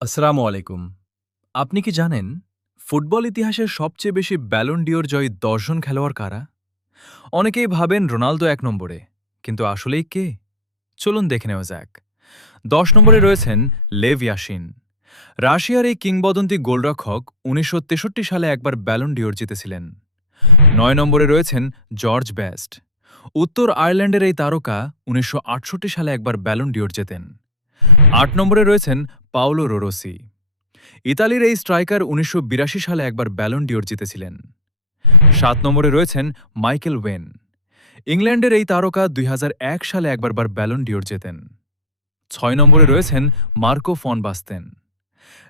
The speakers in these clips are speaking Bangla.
আসসালামু আলাইকুম। আপনি কি জানেন ফুটবল ইতিহাসের সবচেয়ে বেশি ব্যালন ডিওর জয়ী ১০ জন খেলোয়াড় কারা? অনেকেই ভাবেন রোনালদো ১ নম্বরে, কিন্তু আসলেই কে? চলুন দেখে নেওয়া যাক। ১০ নম্বরে রয়েছেন লেভ ইয়াশিন। রাশিয়ার এই কিংবদন্তি গোলরক্ষক ১৯৬৩ সালে একবার ব্যালন ডিওর জিতেছিলেন। ৯ নম্বরে রয়েছেন জর্জ বেস্ট। উত্তর আয়ারল্যান্ডের এই তারকা ১৯৬৮ সালে একবার ব্যালন ডিওর জেতেন। ৮ নম্বরে রয়েছেন পাওলো রোরোসি। ইতালির এই স্ট্রাইকার ১৯৮২ সালে একবার ব্যালন ডিওর জিতেছিলেন। ৭ নম্বরে রয়েছেন মাইকেল ওয়েন। ইংল্যান্ডের এই তারকা ২০০১ সালে একবার ব্যালন ডিওর জেতেন। ৬ নম্বরে রয়েছেন মার্কো ফন বাস্তেন।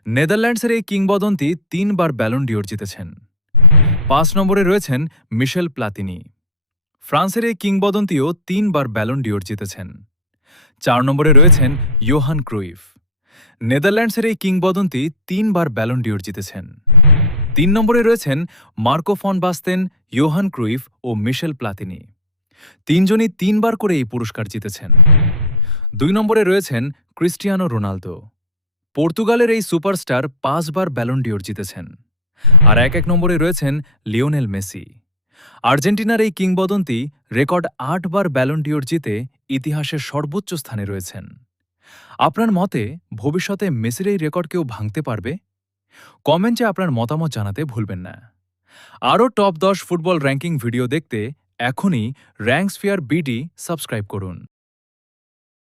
নেদারল্যান্ডসের এই কিংবদন্তি ৩ বার ব্যালন ডিওর জিতেছেন। ৫ নম্বরে রয়েছেন মিশেল প্লাতিনি। ফ্রান্সের এই কিংবদন্তিও ৩ বার ব্যালন ডিওর জিতেছেন। ৪ নম্বরে রয়েছেন ইয়োহান ক্রুইফ। নেদারল্যান্ডসের এই কিংবদন্তি ৩ বার ব্যালন ডিওর জিতেছেন। ৩ নম্বরে রয়েছেন Marco van Basten, Johan Cruyff ও মিশেল প্লাতিনি। ৩ জনই ৩ বার করে এই পুরস্কার জিতেছেন। ২ নম্বরে রয়েছেন ক্রিস্টিয়ানো রোনালদো। পর্তুগালের এই সুপারস্টার ৫ বার ব্যালন ডিওর জিতেছেন। আর ১ নম্বরে রয়েছেন লিওনেল মেসি। আর্জেন্টিনার এই কিংবদন্তি রেকর্ড ৮ বার ব্যালন ডিওর জিতে ইতিহাসের সর্বোচ্চ স্থানে রয়েছেন। আপনার মতে ভবিষ্যতে মেসির এই রেকর্ড কেউ ভাঙতে পারবে? কমেন্টে আপনার মতামত জানাতে ভুলবেন না। আরও টপ ১০ ফুটবল র্যাঙ্কিং ভিডিও দেখতে এখনই র্যাঙ্কস্ফিয়ার বিডি সাবস্ক্রাইব করুন।